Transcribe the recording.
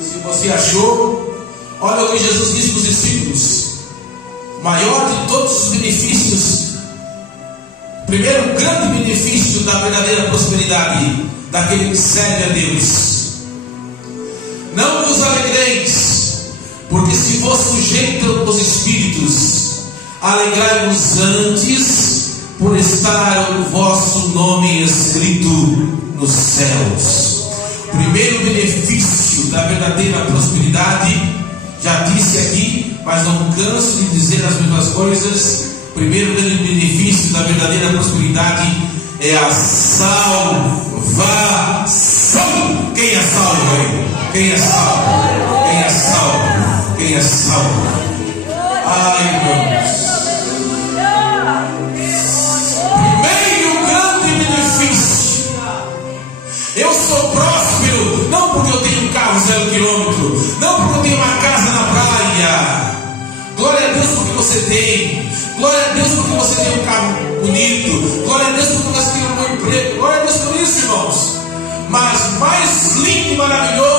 Se você achou, olha o que Jesus disse para os discípulos: o maior de todos os benefícios, primeiro grande benefício da verdadeira prosperidade daquele que serve a Deus: não vos alegreis, porque se vos sujeitam os espíritos, alegrai-vos antes por estar o vosso nome escrito nos céus. Primeiro benefício da verdadeira prosperidade, já disse aqui, mas não canso de dizer as mesmas coisas. Primeiro grande benefício da verdadeira prosperidade é a salvação. Quem é salvo aí? Quem é salvo? Quem é salvo? Quem é salvo? Ai, irmãos. Primeiro grande benefício: eu sou próspero, não porque eu tenho um carro 0 quilômetro, não porque eu tenho uma casa na praia. Glória a Deus porque você tem. Glória a Deus porque você tem um carro bonito. Glória a Deus porque você tem um bom emprego. Glória a Deus por isso, irmãos. Mas mais lindo e maravilhoso